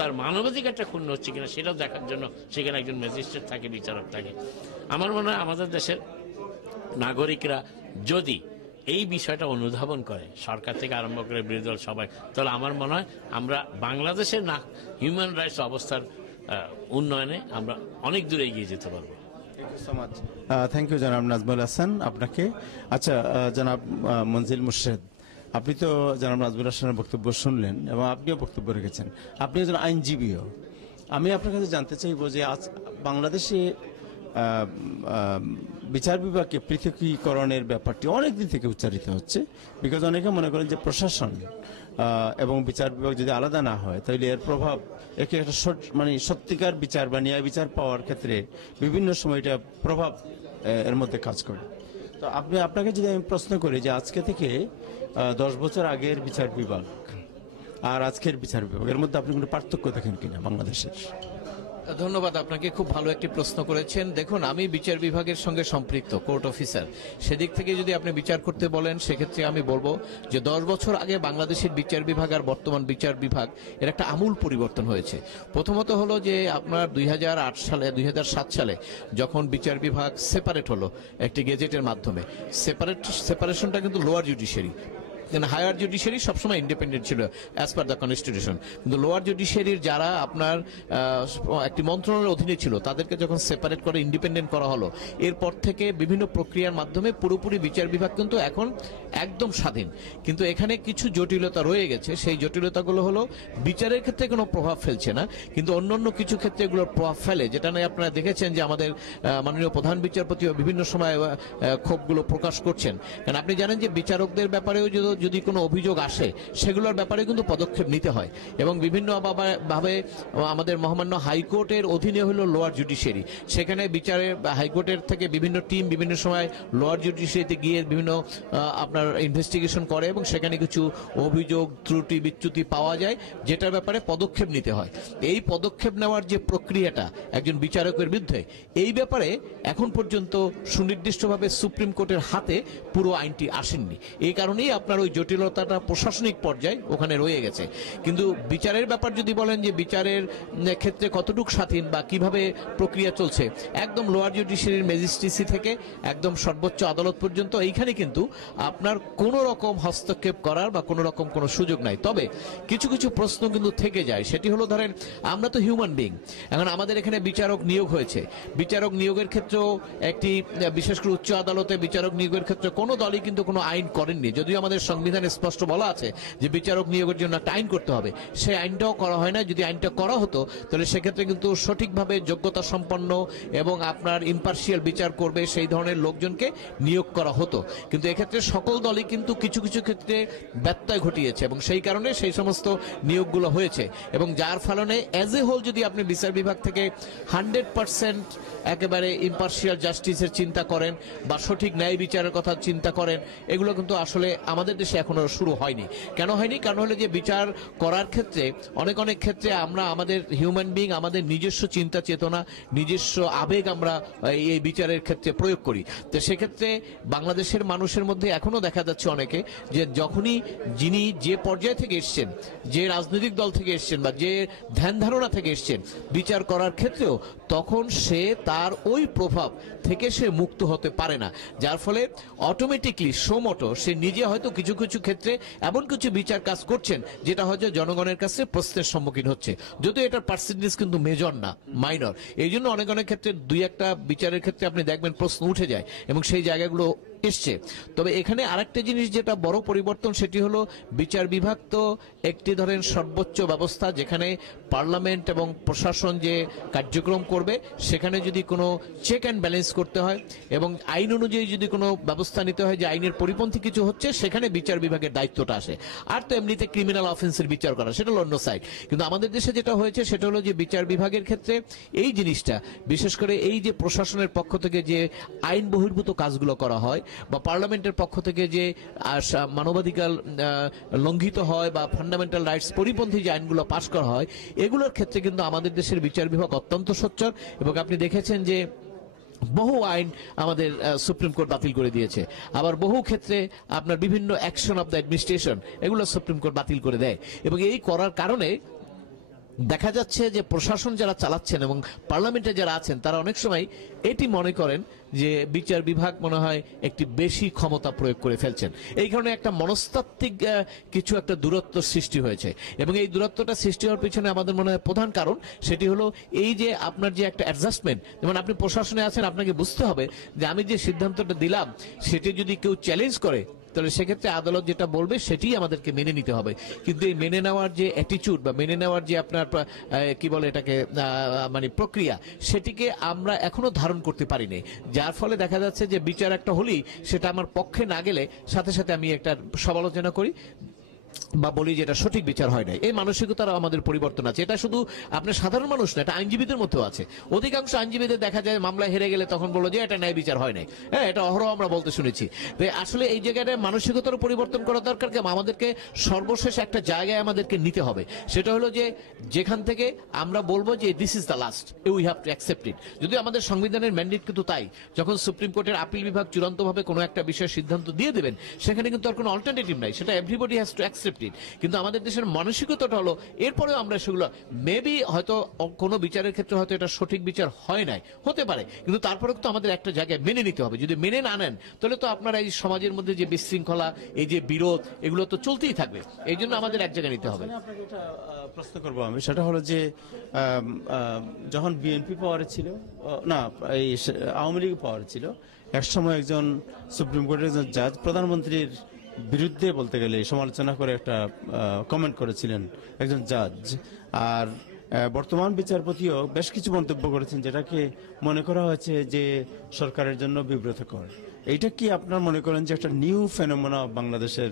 তার মানবাধিকারটা ক্ষুণ্ণ হচ্ছে কিনা সেটাও দেখার জন্য সেখানে একজন ম্যাজিস্ট্রেট থাকে, বিচারক থাকে। আমার মনে হয় আমাদের দেশের নাগরিকরা যদি এই বিষয়টা অনুধাবন করে, সরকার থেকে আরম্ভ করে বিরোধী দল সবাই, তাহলে আমার মনে হয় আমরা বাংলাদেশের না হিউম্যান রাইটস অবস্থার উন্নয়নে আমরা অনেক দূরে এগিয়ে যেতে পারবো। থ্যাংক ইউ জনাব নাজমুল হাসান আপনাকে। আচ্ছা জনাব মনজিল মুর্শেদ, আপনি তো জনাব নাজমুল হাসানের বক্তব্য শুনলেন এবং আপনিও বক্তব্য রেখেছেন, আপনি একজন আইনজীবীও। আমি আপনার কাছে জানতে চাইব যে আজ বাংলাদেশে বিচার বিভাগকে পৃথকীকরণের ব্যাপারটি অনেক দিন থেকে উচ্চারিত হচ্ছে, বিকজ অনেকে মনে করেন যে প্রশাসন এবং বিচার বিভাগ যদি আলাদা না হয় তাহলে এর প্রভাব একে একটা মানে সত্যিকার বিচার বা ন্যায় বিচার পাওয়ার ক্ষেত্রে বিভিন্ন সময় এটা প্রভাব এর মধ্যে কাজ করে। তো আপনাকে যদি আমি প্রশ্ন করি যে আজকে থেকে 10 বছর আগের বিচার বিভাগ আর আজকের বিচার বিভাগ, এর মধ্যে আপনি কোনো পার্থক্য দেখেন কিনা বাংলাদেশের? ধন্যবাদ আপনাকে, খুব ভালো একটি প্রশ্ন করেছেন। দেখুন, আমি বিচার বিভাগের সঙ্গে সম্পৃক্ত, কোর্ট অফিসার। সেদিক থেকে যদি আপনি বিচার করতে বলেন, সেক্ষেত্রে আমি বলবো যে 10 বছর আগে বাংলাদেশের বিচার বিভাগ আর বর্তমান বিচার বিভাগ এর একটা আমূল পরিবর্তন হয়েছে। প্রথমত হলো যে আপনার 2007 সালে যখন বিচার বিভাগ সেপারেট হলো একটি গেজেটের মাধ্যমে, সেপারেশনটা কিন্তু লোয়ার জুডিশিয়ারি, হায়ার জুডিশিয়ারি সবসময় ইন্ডিপেন্ডেন্ট ছিল অ্যাজ পার দ্য কনস্টিটিউশন, কিন্তু লোয়ার জুডিশিয়ারির যারা আপনার একটি মন্ত্রণালয়ের অধীনে ছিল তাদেরকে যখন সেপারেট করে ইন্ডিপেন্ডেন্ট করা হলো, এরপর থেকে বিভিন্ন প্রক্রিয়ার মাধ্যমে পুরোপুরি বিচার বিভাগ কিন্তু এখন একদম স্বাধীন। কিন্তু এখানে কিছু জটিলতা রয়ে গেছে, সেই জটিলতাগুলো হলো বিচারের ক্ষেত্রে কোনো প্রভাব ফেলছে না, কিন্তু অন্যান্য কিছু ক্ষেত্রে এগুলোর প্রভাব ফেলে, যেটা নিয়ে আপনারা দেখেছেন যে আমাদের মাননীয় প্রধান বিচারপতিও বিভিন্ন সময় ক্ষোভগুলো প্রকাশ করছেন। কারণ আপনি জানেন যে বিচারকদের ব্যাপারেও যদি কোনো অভিযোগ আসে সেগুলোর ব্যাপারে কিন্তু পদক্ষেপ নিতে হয়, এবং বিভিন্ন ভাবে আমাদের মহামান্য হাইকোর্টের অধীনে হলো লোয়ার জুডিশিয়ারি, সেখানে বিচারের হাইকোর্টের থেকে বিভিন্ন টিম বিভিন্ন সময় লোয়ার জুডিশিয়ারিতে গিয়ে বিভিন্ন আপনার ইনভেস্টিগেশন করে এবং সেখানে কিছু অভিযোগ ত্রুটি বিচ্যুতি পাওয়া যায়, যেটার ব্যাপারে পদক্ষেপ নিতে হয়। এই পদক্ষেপ নেওয়ার যে প্রক্রিয়াটা একজন বিচারকের বিরুদ্ধে, এই ব্যাপারে এখন পর্যন্ত সুনির্দিষ্টভাবে সুপ্রিম কোর্টের হাতে পুরো আইনটি আসেননি। এই কারণেই আপনার ওই জটিলতাটা প্রশাসনিক পর্যায়ে ওখানে রয়ে গেছে। কিন্তু বিচারের ব্যাপার যদি বলেন যে বিচারের ক্ষেত্রে কতটুকু স্বাধীন বা কিভাবে প্রক্রিয়া চলছে, একদম লোয়ার জুডিশিয়ারির ম্যাজিস্ট্রেসি থেকে একদম সর্বোচ্চ আদালত পর্যন্ত এইখানে কিন্তু আপনার কোনো রকম হস্তক্ষেপ করার বা কোনো রকম কোনো সুযোগ নাই। তবে কিছু কিছু প্রশ্ন কিন্তু থেকে যায়, সেটি হলো ধরেন আমরা তো হিউম্যান বিং, এখন আমাদের এখানে বিচারক নিয়োগ হয়েছে, বিচারক নিয়োগের ক্ষেত্রেও একটি বিশেষ করে উচ্চ আদালতে বিচারক নিয়োগের ক্ষেত্রে কোনো দলই কিন্তু কোনো আইন করেননি, যদিও আমাদের সংবিধানে স্পষ্ট বলা আছে যে বিচারক নিয়োগের জন্য একটা আইন করতে হবে, সেই আইনটাও করা হয় না। যদি আইনটা করা হতো তাহলে সেক্ষেত্রে কিন্তু সঠিকভাবে যোগ্যতা সম্পন্ন এবং আপনার ইম্পার্শিয়াল বিচার করবে সেই ধরনের লোকজনকে নিয়োগ করা হতো, কিন্তু এক্ষেত্রে সকল দলই কিন্তু কিছু কিছু ক্ষেত্রে ব্যত্যয় ঘটিয়েছে এবং সেই কারণে সেই সমস্ত নিয়োগগুলো হয়েছে, এবং যার ফলে অ্যাজ এ হোল যদি আপনি বিচার বিভাগ থেকে 100% একেবারে ইম্পার্শিয়াল জাস্টিসের চিন্তা করেন বা সঠিক ন্যায় বিচারের কথা চিন্তা করেন, এগুলো কিন্তু আসলে আমাদের দেশে এখনো শুরু হয়নি। কেন হয়নি? কারণ হলো যে বিচার করার ক্ষেত্রে অনেক অনেক ক্ষেত্রে আমরা আমাদের হিউম্যান বিং, আমাদের নিজস্ব চিন্তা চেতনা, নিজস্ব আবেগ আমরা এই বিচারের ক্ষেত্রে প্রয়োগ করি। তো সেক্ষেত্রে বাংলাদেশের মানুষের মধ্যে এখনো দেখা যাচ্ছে অনেকে যে যখনই যিনি যে পর্যায় থেকে এসছেন, যে রাজনৈতিক দল থেকে এসছেন বা যে ধ্যান ধারণা থেকে এসছেন বিচার করার ক্ষেত্রেও, তখন সে তার ওই প্রভাব থেকে সে মুক্ত হতে পারে না, যার ফলে অটোমেটিকলি সোমটো সে নিজে হয়তো কিছু কিছু ক্ষেত্রে এমন কিছু বিচার কাজ করছেন যেটা হয়তো জনগণের কাছে প্রশ্নের সম্মুখীন হচ্ছে, যদিও এটার পার্সেন্টেজ কিন্তু মেজর না, মাইনর। এই জন্য অনেক অনেক ক্ষেত্রে দুই একটা বিচারের ক্ষেত্রে আপনি দেখবেন প্রশ্ন উঠে যায় এবং সেই জায়গাগুলো এসছে। তবে এখানে আরেকটা জিনিস যেটা বড় পরিবর্তন, সেটি হলো বিচার বিভাগ তো একটি ধরেন সর্বোচ্চ ব্যবস্থা, যেখানে পার্লামেন্ট এবং প্রশাসন যে কার্যক্রম করবে সেখানে যদি কোনো চেক অ্যান্ড ব্যালেন্স করতে হয় এবং আইন অনুযায়ী যদি কোনো ব্যবস্থা নিতে হয় যে আইনের পরিপন্থী কিছু হচ্ছে, সেখানে বিচার বিভাগের দায়িত্বটা আসে। আর তো এমনিতে ক্রিমিনাল অফেন্সের বিচার করা, সেটা হলো অন্য সাইড। কিন্তু আমাদের দেশে যেটা হয়েছে সেটা হলো যে বিচার বিভাগের ক্ষেত্রে এই জিনিসটা, বিশেষ করে এই যে প্রশাসনের পক্ষ থেকে যে আইন বহির্ভূত কাজগুলো করা হয় বা পার্লামেন্টের পক্ষ থেকে যে মানবাধিকার লঙ্ঘিত হয় বা ফান্ডামেন্টাল রাইটস পরিপন্থী যে আইনগুলো পাশ করা হয়, এগুলোর ক্ষেত্রে কিন্তু আমাদের দেশের বিচার বিভাগ অত্যন্ত সোচ্চার। এবং আপনি দেখেছেন যে বহু আইন আমাদের সুপ্রিম কোর্ট বাতিল করে দিয়েছে, আবার বহু ক্ষেত্রে আপনার বিভিন্ন অ্যাকশন অফ দ্য অ্যাডমিনিস্ট্রেশন এগুলো সুপ্রিম কোর্ট বাতিল করে দেয়। এবং এই করার কারণে দেখা যাচ্ছে যে প্রশাসন যারা চালাচ্ছেন এবং পার্লামেন্টে যারা আছেন তারা অনেক সময় এটি মনে করেন যে বিচার বিভাগ মনে হয় একটি বেশি ক্ষমতা প্রয়োগ করে ফেলছেন। এই কারণে একটা মনস্তাত্ত্বিক কিছু একটা দূরত্ব সৃষ্টি হয়েছে, এবং এই দূরত্বটা সৃষ্টি হওয়ার পিছনে আমাদের মনে হয় প্রধান কারণ সেটি হলো এই যে আপনার যে একটা অ্যাডজাস্টমেন্ট, যেমন আপনি প্রশাসনে আছেন, আপনাকে বুঝতে হবে যে আমি যে সিদ্ধান্তটা দিলাম সেটি যদি কেউ চ্যালেঞ্জ করে তাহলে সেক্ষেত্রে আদালত যেটা বলবে সেটি আমাদেরকে মেনে নিতে হবে। কিন্তু এই মেনে নেওয়ার যে অ্যাটিটিউড বা মেনে নেওয়ার যে আপনার কি বলে এটাকে মানে প্রক্রিয়া, সেটিকে আমরা এখনো ধারণ করতে পারিনি, যার ফলে দেখা যাচ্ছে যে বিচার একটা হলেই সেটা আমার পক্ষে না গেলে সাথে সাথে আমি একটা সমালোচনা করি বা বলি যে এটা সঠিক বিচার হয় নাই। এই মানসিকতার আমাদের পরিবর্তন আছে। এটা শুধু আপনার সাধারণ মানুষ না, এটা আইনজীবীদের মধ্যেও আছে। অধিকাংশ আইনজীবীদের দেখা যায় মামলা হেরে গেলে তখন বলো যে এটা ন্যায় বিচার হয় নাই। হ্যাঁ, এটা অহরহ আমরা বলতে শুনেছি। আসলে এই জায়গাটায় মানসিকতার পরিবর্তন করা দরকার। আমাদেরকে সর্বশেষ একটা জায়গায় আমাদেরকে নিতে হবে, সেটা হলো যে যেখান থেকে আমরা বলবো যে this is the last, we have to accept it. যদি আমাদের সংবিধানের ম্যান্ডেট কিন্তু তাই, যখন সুপ্রিম কোর্টের আপিল বিভাগ চূড়ান্তভাবে কোনো একটা বিষয়ে সিদ্ধান্ত দিয়ে দেবেন, সেখানে কিন্তু আর কোনো অল্টারনেটিভ নাই, সেটা everybody has to accept accepted, কিন্তু আমাদের দেশের মানসিকতাটা হলো এরপরেও আমরা সেগুলো মেবি হয়তো কোনো বিচারের ক্ষেত্রে হয়তো এটা সঠিক বিচার হয় নাই, হতে পারে, কিন্তু তারপরে তো আমাদের একটা জায়গায় মেনে নিতে হবে। যদি মেনে না নেন তাহলে তো আপনারা এই সমাজের মধ্যে যে বিশৃঙ্খলা, এই যে বিরোধ, এগুলো তো চলতেই থাকবে। এই জন্য আমাদের এক জায়গায় নিতে হবে। আপনাকে একটা প্রশ্ন করবো আমি, সেটা হলো যে যখন বিএনপি পাওয়ারে ছিল, না এই আওয়ামী লীগ পাওয়ারে ছিল, একসময় একজন সুপ্রিম কোর্টের একজন জাজ প্রধানমন্ত্রীর বিরুদ্ধে বলতে গেলে সমালোচনা করে একটা কমেন্ট করেছিলেন একজন জাজ। আর বর্তমান বিচারপতিও বেশ কিছু মন্তব্য করেছেন যেটাকে মনে করা হয়েছে যে সরকারের জন্য বিব্রতকর। এইটা কি আপনার মনে করেন যে একটা নিউ ফেনোমেনা বাংলাদেশের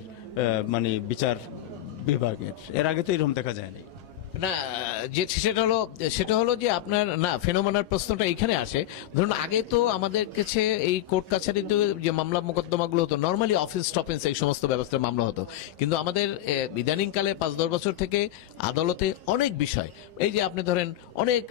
মানে বিচার বিভাগের? এর আগে তো এরকম দেখা যায়নি। না, যে সেটা হলো যে আপনার না ফেনোমেনার প্রশ্নটা এখানে আসে। ধরুন আগে তো আমাদের কাছে এই কোর্ট কাছারিতে যে মামলা মোকদ্দমাগুলো হতো নর্মালি অফিস স্টপেন্স এই সমস্ত ব্যবস্থার মামলা হতো, কিন্তু আমাদের ইদানিংকালে 5-10 বছর থেকে আদালতে অনেক বিষয়, এই যে আপনি ধরেন অনেক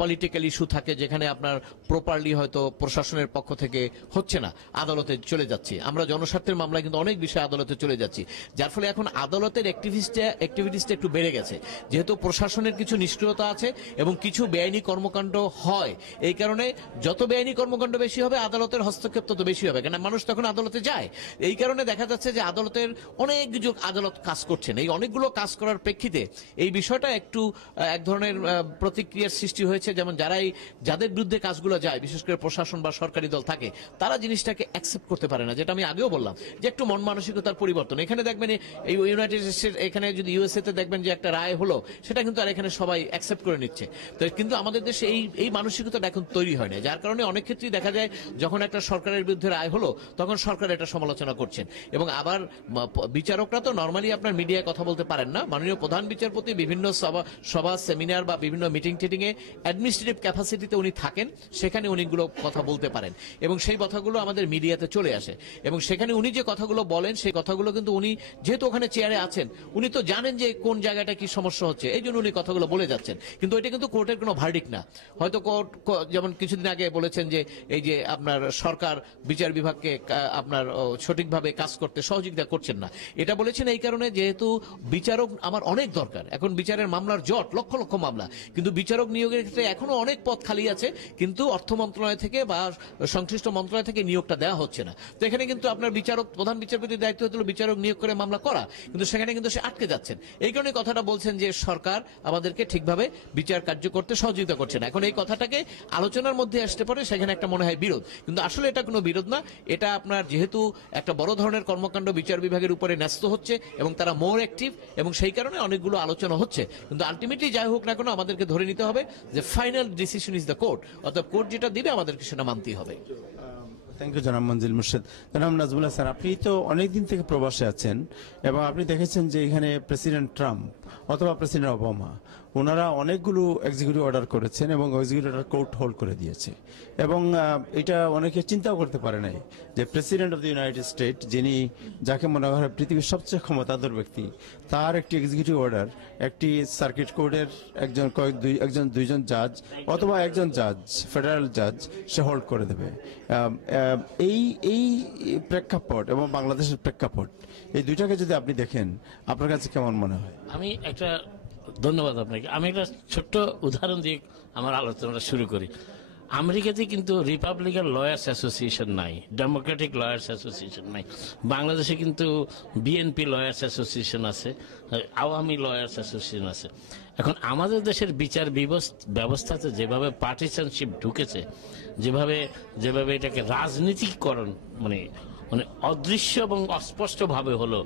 পলিটিক্যাল ইস্যু থাকে যেখানে আপনার প্রপারলি হয়তো প্রশাসনের পক্ষ থেকে হচ্ছে না, আদালতে চলে যাচ্ছে। আমরা জনস্বার্থের মামলায় কিন্তু অনেক বিষয় আদালতে চলে যাচ্ছি, যার ফলে এখন আদালতের অ্যাক্টিভিটিসটা একটু বেড়ে গেছে। যেহেতু প্রশাসনের কিছু নিষ্ক্রিয়তা আছে এবং কিছু বেআইনি কর্মকাণ্ড হয়, এই কারণে যত বেআইনি কর্মকাণ্ড বেশি হবে আদালতের হস্তক্ষেপ তত বেশি হবে, কারণ মানুষ তখন আদালতে যায়। এই কারণে দেখা যাচ্ছে যে আদালতের অনেক কিছু আদালত কাজ করছেন। এই অনেকগুলো কাজ করার প্রেক্ষিতে এই বিষয়টা একটু এক ধরনের প্রতিক্রিয়ার সৃষ্টি হয়েছে। যেমন যাদের বিরুদ্ধে কাজগুলো যায়, বিশেষ করে প্রশাসন বা সরকারি দল থাকে, তারা জিনিসটাকে অ্যাকসেপ্ট করতে পারে না, যেটা আমি আগেও বললাম যে একটু মন মানসিকতার পরিবর্তন। এখানে দেখবেন এই ইউনাইটেড স্টেটস, এখানে যদি ইউএসএ তে দেখবেন যে একটা রায় হলো, সেটা কিন্তু আর এখানে সবাই অ্যাকসেপ্ট করে নিচ্ছে। তো কিন্তু আমাদের দেশে এই মানসিকতাটা এখন তৈরি হয় না, যার কারণে অনেক ক্ষেত্রেই দেখা যায় যখন একটা সরকারের বিরুদ্ধে রায় হলো তখন সরকার এটা সমালোচনা করছেন। এবং আবার বিচারকরা তো নর্মালি আপনার মিডিয়ায় কথা বলতে পারেন না। মাননীয় প্রধান বিচারপতি বিভিন্ন সভা সেমিনার বা বিভিন্ন মিটিং টিটিং এ অ্যাডমিনিস্ট্রেটিভ ক্যাপাসিটিতে উনি থাকেন, সেখানে উনিগুলো কথা বলতে পারেন এবং সেই কথাগুলো আমাদের মিডিয়াতে চলে আসে। এবং সেখানে উনি যে কথাগুলো বলেন সেই কথাগুলো কিন্তু উনি যেহেতু ওখানে চেয়ারে আছেন, উনি তো জানেন যে কোন জায়গাটা কি সমস্যা হচ্ছে, এই জন্য উনি কথাগুলো বলে যাচ্ছেন। কিন্তু এটা কিন্তু কোর্টের কোনো ভার্ডিক্ট না। হয়তো কোর্ট যেমন কিছুদিন আগে বলেছেন যে এই যে আপনার সরকার বিচার বিভাগকে আপনার সঠিকভাবে কাজ করতে সহযোগিতা করছেন না, এটা বলেছেন এই কারণে যেহেতু বিচারক আমার অনেক দরকার। এখন বিচারের মামলার জট, লক্ষ লক্ষ মামলা, কিন্তু বিচারক নিয়োগের ক্ষেত্রে এখনো অনেক পদ খালি আছে, কিন্তু অর্থ মন্ত্রণালয় থেকে বা সংশ্লিষ্ট মন্ত্রণালয় থেকে নিয়োগটা দেওয়া হচ্ছে না। তো এখানে কিন্তু আপনার প্রধান বিচারপতির দায়িত্ব হতো বিচারক নিয়োগ করে মামলা করা, কিন্তু সেখানে কিন্তু সে আটকে যাচ্ছেন। এই কারণে কথাটা বলছেন যে সরকার আমাদেরকে ঠিকভাবে বিচার কার্য করতে সহযোগিতা করছে না। এখন এই কথাটাকে আলোচনার মধ্যে আসতে পারে, সেখানে একটা মনে হয় বিরোধ, কিন্তু আসলে এটা কোনো বিরোধ না। এটা আপনার যেহেতু একটা বড় ধরনের কর্মকাণ্ড বিচার বিভাগের উপরে ন্যস্ত হচ্ছে এবং তারা মোর অ্যাক্টিভ, এবং সেই কারণে অনেকগুলো আলোচনা হচ্ছে। কিন্তু আলটিমেটলি যাই হোক না কেন আমাদেরকে ধরে নিতে হবে যে final decision is the court, অর্থাৎ কোর্ট যেটা দিবে আমাদেরকে সেটা মানতেই হবে। থ্যাংক ইউ জনাব মঞ্জিল মুর্শেদ। জনাব নাজমুল্লাহ স্যার, আপনি তো অনেকদিন থেকে প্রবাসে আছেন এবং আপনি দেখেছেন যে এখানে প্রেসিডেন্ট ট্রাম্প অথবা প্রেসিডেন্ট ওবামা ওনারা অনেকগুলো এক্সিকিউটিভ অর্ডার করেছেন এবং এক্সিকিউটিভ অর্ডার কোর্ট হোল্ড করে দিয়েছে। এবং এটা অনেকে চিন্তাও করতে পারে নাই যে president of the United state, যিনি যাকে মনে করা হয় পৃথিবীর সবচেয়ে ক্ষমতাধর ব্যক্তি, তার একটি এক্সিকিউটিভ অর্ডার একটি সার্কিট কোর্টের দুইজন জাজ অথবা একজন জাজ, ফেডারেল জাজ, সে হোল্ড করে দেবে। এই প্রেক্ষাপট এবং বাংলাদেশের প্রেক্ষাপট, এই দুইটাকে যদি আপনি দেখেন আপনার কাছে কেমন মনে হয়? ধন্যবাদ আপনাকে। আমি একটা ছোট্ট উদাহরণ দিয়ে আমার আলোচনাটা শুরু করি। আমেরিকাতে কিন্তু রিপাবলিকান লয়ার্স অ্যাসোসিয়েশন নাই, ডেমোক্রেটিক লয়ার্স অ্যাসোসিয়েশন নাই। বাংলাদেশে কিন্তু বিএনপি লয়ার্স অ্যাসোসিয়েশন আছে, আওয়ামী লয়ার্স অ্যাসোসিয়েশন আছে। এখন আমাদের দেশের বিচার ব্যবস্থাতে যেভাবে পার্টিসানশিপ ঢুকেছে, যেভাবে এটাকে রাজনীতিকরণ মানে অদৃশ্য এবং অস্পষ্ট ভাবে হলো,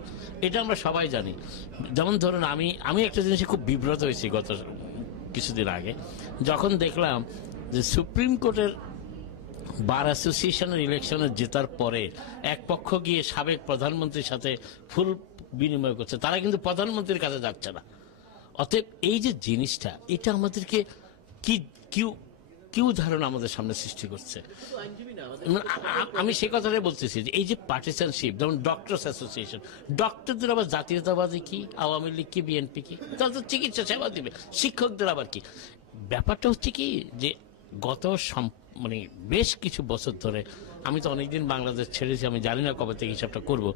এটা আমরা সবাই জানি। যেমন ধরুন আমি একটা জিনিসে খুব বিব্রত হয়েছি গত কিছুদিন আগে, যখন দেখলাম যে সুপ্রিম কোর্টের বার অ্যাসোসিয়েশনের ইলেকশনে জেতার পরে এক পক্ষ গিয়ে সাবেক প্রধানমন্ত্রীর সাথে ফুল বিনিময় করছে, তারা কিন্তু প্রধানমন্ত্রীর কাছে যাচ্ছে না। অতএব এই যে জিনিসটা, এটা আমাদেরকে কি উদাহরণ আমাদের সামনে সৃষ্টি করছে। আমি সেই কথাটাই বলতেছি যে এই যে পার্টিসানশিপ, যেমন ডক্টরস অ্যাসোসিয়েশন, ডক্টরদের আবার জাতীয়তাবাদী কি, আওয়ামী লীগ কি, বিএনপি কি, তারা তো চিকিৎসা সেবা দিবে। শিক্ষকদের আবার কি? ব্যাপারটা হচ্ছে কি যে গত বেশ কিছু বছর ধরে আমি তো অনেকদিন বাংলাদেশ ছেড়েছি, আমি জানি না কবে থেকে হিসাবটা করব,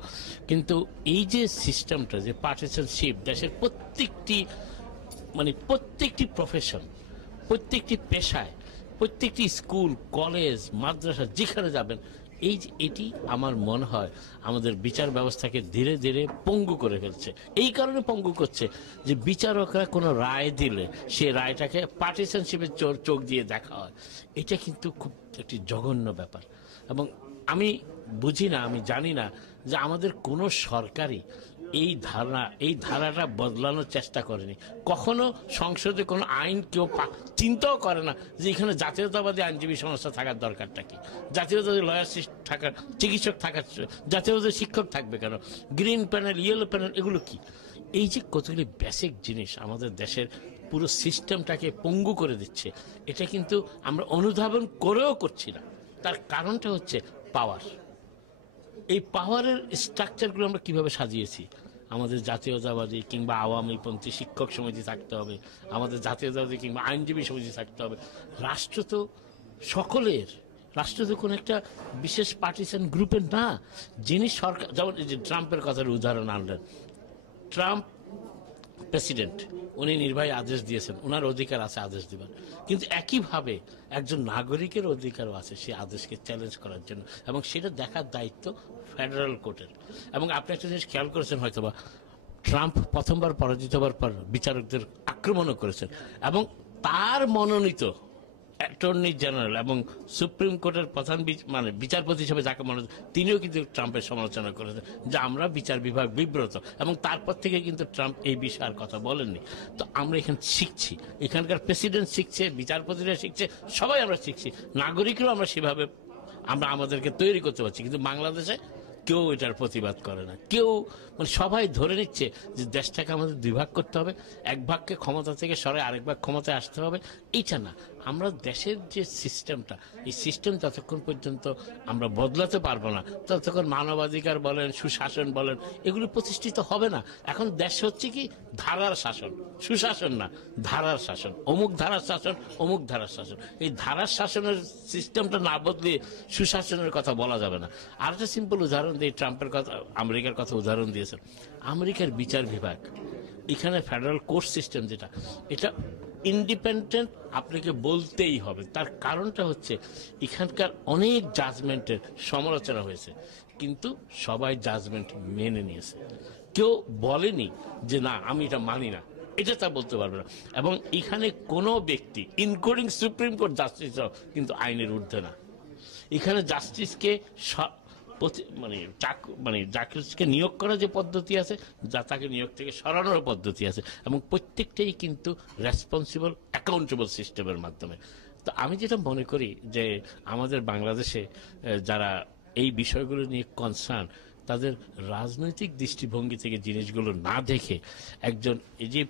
কিন্তু এই যে সিস্টেমটা, যে পার্টিশনশিপ, দেশের প্রত্যেকটি প্রফেশন, প্রত্যেকটি পেশায়, প্রত্যেকটি স্কুল, কলেজ, মাদ্রাসা যেখানে যাবেন, এটি আমার মনে হয় আমাদের বিচার ব্যবস্থাকে ধীরে ধীরে পঙ্গু করে ফেলছে। এই কারণে পঙ্গু করছে যে বিচারকরা কোনো রায় দিলে সে রায়টাকে পার্টিশনশিপের চোখ দিয়ে দেখা হয়। এটা কিন্তু খুব একটি জঘন্য ব্যাপার। এবং আমি বুঝি না, আমি জানি না যে আমাদের কোনো সরকারই এই ধারাটা বদলানোর চেষ্টা করেনি। কখনো সংসদে কোনো আইন কেউ চিন্তাও করে না যে এখানে জাতীয়তাবাদী আইনজীবী সংস্থা থাকার দরকারটা কি, জাতীয়তাবাদী লয়ার থাকার, চিকিৎসক থাকার, জাতীয়তাবাদী শিক্ষক থাকবে কেন, গ্রিন প্যানেল, ইয়েলো প্যানেল, এগুলো কি? এই যে কতগুলি বেসিক জিনিস আমাদের দেশের পুরো সিস্টেমটাকে পঙ্গু করে দিচ্ছে, এটা কিন্তু আমরা অনুধাবন করেও করছি না। তার কারণটা হচ্ছে পাওয়ার। এই পাওয়ারের স্ট্রাকচারগুলো আমরা কিভাবে সাজিয়েছি। আমাদের জাতীয়তাবাদী কিংবা আওয়ামীপন্থী শিক্ষক সমিতি থাকতে হবে, আমাদের জাতীয়তাবাদী কিংবা আইনজীবী সমিতি থাকতে হবে। রাষ্ট্র তো সকলের, রাষ্ট্র তো কোনো একটা বিশেষ পার্টিসান গ্রুপের না। যিনি সরকার, যেমন এই যে ট্রাম্পের কথার উদাহরণ আনলেন, ট্রাম্প প্রেসিডেন্ট, উনি নির্বাহী আদেশ দিয়েছেন, ওনার অধিকার আছে আদেশ দিবার, কিন্তু একইভাবে একজন নাগরিকের অধিকারও আছে সেই আদেশকে চ্যালেঞ্জ করার জন্য, এবং সেটা দেখার দায়িত্ব ফেডারেল কোর্টের। এবং আপনি একটা জিনিস খেয়াল করেছেন হয়তোবা, ট্রাম্প প্রথমবার পরাজিত হওয়ার পর বিচারকদের আক্রমণও করেছেন, এবং তার মনোনীত অ্যাটর্নি জেনারেল এবং সুপ্রিম কোর্টের প্রধান বিচারপতি হিসেবে যাকে মনে, তিনিও কিন্তু ট্রাম্পের সমালোচনা করেছেন যে আমরা বিচার বিভাগ বিব্রত, এবং তারপর থেকে কিন্তু ট্রাম্প এই বিষয়ে আর কথা বলেননি। তো আমরা এখানে শিখছি, এখানকার প্রেসিডেন্ট শিখছে, বিচারপতিরা শিখছে, সবাই আমরা শিখছি, নাগরিকরাও আমরা সেভাবে আমরা আমাদেরকে তৈরি করতে পারছি। কিন্তু বাংলাদেশে কেউ এটার প্রতিবাদ করে না, কেউ, সবাই ধরে নিচ্ছে যে দেশটাকে আমাদের দুই ভাগ করতে হবে, এক ভাগকে ক্ষমতা থেকে সরে আরেক ভাগ ক্ষমতায় আসতে হবে। এইটা না, আমরা দেশের যে সিস্টেমটা, এই সিস্টেম যতক্ষণ পর্যন্ত আমরা বদলাতে পারবো না, ততক্ষণ মানবাধিকার বলেন, সুশাসন বলেন, এগুলো প্রতিষ্ঠিত হবে না। এখন দেশ হচ্ছে কি ধারার শাসন, সুশাসন না, ধারার শাসন, অমুক ধারার শাসন, অমুক ধারার শাসন। এই ধারার শাসনের সিস্টেমটা না বদলে সুশাসনের কথা বলা যাবে না। আর একটা সিম্পল উদাহরণ দিই, ট্রাম্পের কথা, আমেরিকার কথা উদাহরণ দিয়েছেন। আমেরিকার বিচার বিভাগ, এখানে ফেডারেল কোর্ট সিস্টেম যেটা, এটা ইন্ডিপেন্ডেন্ট আপনাকে বলতেই হবে। তার কারণটা হচ্ছে এখানকার অনেক জাজমেন্টের সমালোচনা হয়েছে, কিন্তু সবাই জাজমেন্ট মেনে নিয়েছে, কেউ বলেনি যে না আমি এটা মানি না, এটা তা বলতে পারবে না। এবং এখানে কোনো ব্যক্তি, ইনক্লুডিং সুপ্রিম কোর্ট জাস্টিসরাও কিন্তু আইনের ঊর্ধ্বে না। এখানে জাস্টিসকে জাস্টিসকে নিয়োগ করার যে পদ্ধতি আছে, যা তাকে নিয়োগ থেকে সরানোর পদ্ধতি আছে, এবং প্রত্যেকটাই কিন্তু রেসপন্সিবল অ্যাকাউন্টেবল সিস্টেমের মাধ্যমে। তো আমি যেটা মনে করি যে আমাদের বাংলাদেশে যারা এই বিষয়গুলো নিয়ে কনসার্ন, তাদের রাজনৈতিক দৃষ্টিভঙ্গি থেকে জিনিসগুলো না দেখে একজন, এই যে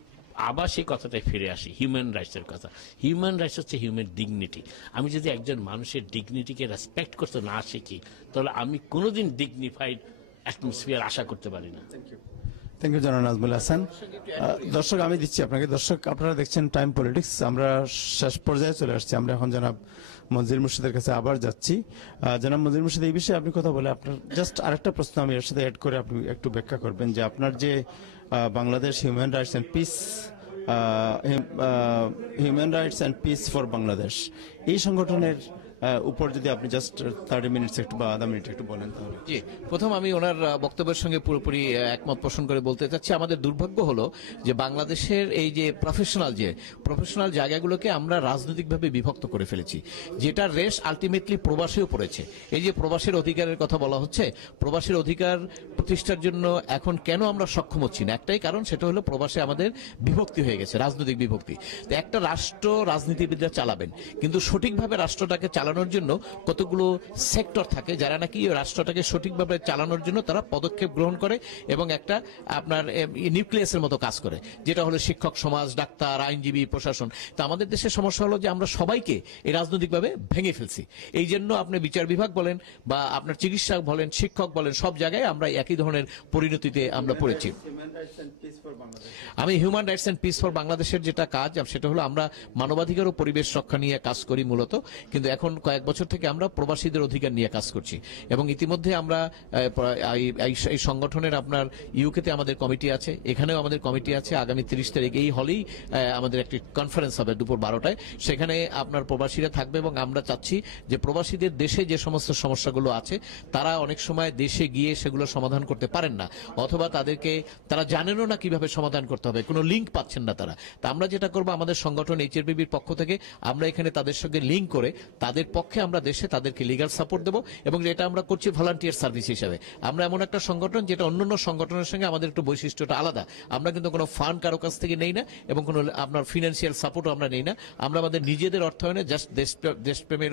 আবার সেই কথাটাই ফিরে আসি, হিউম্যান রাইটসের কথা। হিউম্যান রাইটস হচ্ছে হিউম্যান ডিগনিটি। আমি যদি একজন মানুষের ডিগনিটিকে রেসপেক্ট করতে না শিখি, তাহলে আমি কোনোদিন ডিগনিফাইড অ্যাটমসফিয়ার আশা করতে পারি না। থ্যাংক ইউ জনাব নাজমুল হাসান। দর্শক আমি দিচ্ছি আপনাকে, দর্শক আপনারা দেখছেন টাইম পলিটিক্স। আমরা শেষ পর্যায়ে চলে আসছি। আমরা এখন জনাব মনজির মুর্শিদের কাছে আবার যাচ্ছি। জনাব মনজির মুর্শিদ, এই বিষয়ে আপনি কথা বলে আপনার জাস্ট আরেকটা প্রশ্ন আমি এর সাথে অ্যাড করে আপনি একটু ব্যাখ্যা করবেন যে আপনার যে Bangladesh human rights and piece for Bangladesh, এই সংগঠনের উপর যদি আপনি জাস্ট 30 মিনিটস একটু বা আধা মিনিট একটু বলেন তাহলে। জি, প্রথম আমি ওনার বক্তব্যের সঙ্গে পুরোপুরি একমত পোষণ করে বলতে চাচ্ছি, আমাদের দুর্ভাগ্য হলো যে বাংলাদেশের এই যে প্রফেশনাল জায়গাগুলোকে আমরা রাজনৈতিকভাবে বিভক্ত করে ফেলেছি, যেটা রেশ আলটিমেটলি প্রবাসেও পড়েছে। এই যে প্রবাসের অধিকারের কথা বলা হচ্ছে, প্রবাসের অধিকার প্রতিষ্ঠার জন্য এখন কেন আমরা সক্ষম হচ্ছি না, একটাই কারণ, সেটা হলো প্রবাসে আমাদের বিভক্তি হয়ে গেছে, রাজনৈতিক বিভক্তি। তো একটা রাষ্ট্র রাজনীতিবিদরা চালাবেন, কিন্তু সঠিকভাবে রাষ্ট্রটাকে চালানোর জন্য কতগুলো সেক্টর থাকে যারা নাকি রাষ্ট্রটাকে সঠিকভাবে চালানোর জন্য তারা পদক্ষেপ গ্রহণ করে এবং একটা আপনার নিউক্লিয়াসের মতো কাজ করে, যেটা হলো শিক্ষক সমাজ, ডাক্তার, আইনজীবী, প্রশাসন। তো আমাদের দেশের সমস্যা হলো যে আমরা সবাইকে এই রাজনৈতিকভাবে ভেঙে ফেলছি। এই জন্য আপনি বিচার বিভাগ বলেন বা আপনার চিকিৎসক বলেন, শিক্ষক বলেন, সব জায়গায় আমরা একই ধরনের পরিণতিতে আমরা পড়েছি। আমি human rights and piece for বাংলাদেশের যেটা কাজ সেটা হলো আমরা মানবাধিকার ও পরিবেশ রক্ষা নিয়ে কাজ করি মূলত, কিন্তু এখন কয়েক বছর থেকে আমরা প্রবাসীদের অধিকার নিয়ে কাজ করছি। এবং ইতিমধ্যে আমরা এই সংগঠনের আপনার ইউকেতে আমাদের কমিটি আছে, এখানেও আমাদের কমিটি আছে। আগামী 30 তারিখ এই হলেই আমাদের একটি কনফারেন্স হবে দুপুর 12টায়, সেখানে আপনার প্রবাসীরা থাকবে। এবং আমরা চাচ্ছি যে প্রবাসীদের দেশে যে সমস্ত সমস্যাগুলো আছে তারা অনেক সময় দেশে গিয়ে সেগুলো সমাধান করতে পারেন না, অথবা তারা জানেনও না কিভাবে সমাধান করতে হবে, কোনো লিঙ্ক পাচ্ছেন না তারা। তা আমরা যেটা করবো, আমাদের সংগঠন HRPBর পক্ষ থেকে আমরা এখানে তাদের সঙ্গে লিঙ্ক করে তাদের পক্ষে আমরা দেশে তাদেরকে লিগ্যাল সাপোর্ট দেবো। এবং এটা আমরা করছি ভলান্টিয়ার সার্ভিস হিসেবে। আমরা এমন একটা সংগঠন যেটা অন্যান্য সংগঠনের সঙ্গে আমাদের একটু বৈশিষ্ট্যটা আলাদা। আমরা কিন্তু কোনো ফান্ড কারো কাছ থেকে নেই না এবং কোনো আপনার ফিনান্সিয়াল সাপোর্টও আমরা নেই না। আমরা আমাদের নিজেদের অর্থায়নে জাস্ট দেশপ্রেমের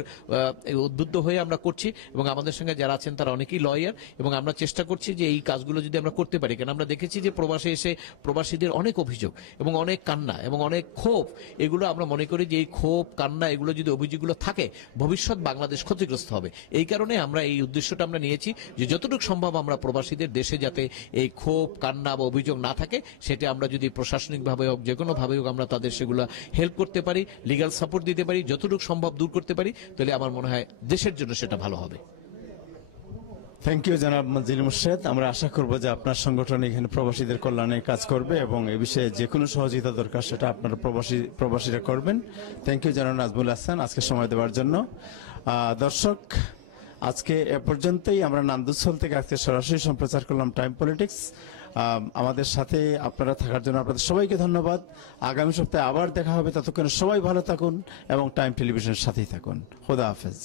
উদ্বুদ্ধ হয়ে আমরা করছি। এবং আমাদের সঙ্গে যারা আছেন তারা অনেকেই লয়ার, এবং আমরা চেষ্টা করছি যে এই কাজগুলো যদি আমরা করতে পারি। কারণ আমরা দেখেছি যে প্রবাসে এসে প্রবাসীদের অনেক অভিযোগ এবং অনেক কান্না এবং অনেক ক্ষোভ, এগুলো আমরা মনে করি যে এই ক্ষোভ কান্না এগুলো যদি অভিযোগগুলো থাকে, ভবিষ্যৎ বাংলাদেশ ক্ষতিগ্রস্ত হবে। এই কারণে আমরা এই উদ্দেশ্যটা আমরা নিয়েছি যে যতটুকু সম্ভব আমরা প্রবাসীদের দেশে যাতে এই ক্ষোভ কান্না বা অভিযোগ না থাকে, সেটা আমরা যদি প্রশাসনিকভাবে হোক যে কোনোভাবে হোক আমরা তাদের সেগুলো হেল্প করতে পারি, লিগ্যাল সাপোর্ট দিতে পারি, যতটুকু সম্ভব দূর করতে পারি, তাহলে আমার মনে হয় দেশের জন্য সেটা ভালো হবে। থ্যাংক ইউ জনাব মঞ্জিল মুর্শেদ। আমরা আশা করব যে আপনার সংগঠন এখানে প্রবাসীদের কল্যাণে কাজ করবে এবং এ বিষয়ে যে কোনো সহযোগিতা দরকার সেটা আপনারা প্রবাসীরা করবেন। থ্যাংক ইউ জনাব নাজমুল হাসান আজকে সময় দেওয়ার জন্য। দর্শক, আজকে এ পর্যন্তই। আমরা নান্দুসল থেকে আজকে সরাসরি সম্প্রচার করলাম টাইম পলিটিক্স। আমাদের সাথে আপনারা থাকার জন্য আপনাদের সবাইকে ধন্যবাদ। আগামী সপ্তাহে আবার দেখা হবে, ততক্ষণে সবাই ভালো থাকুন এবং টাইম টেলিভিশনের সাথেই থাকুন। খোদা হাফেজ।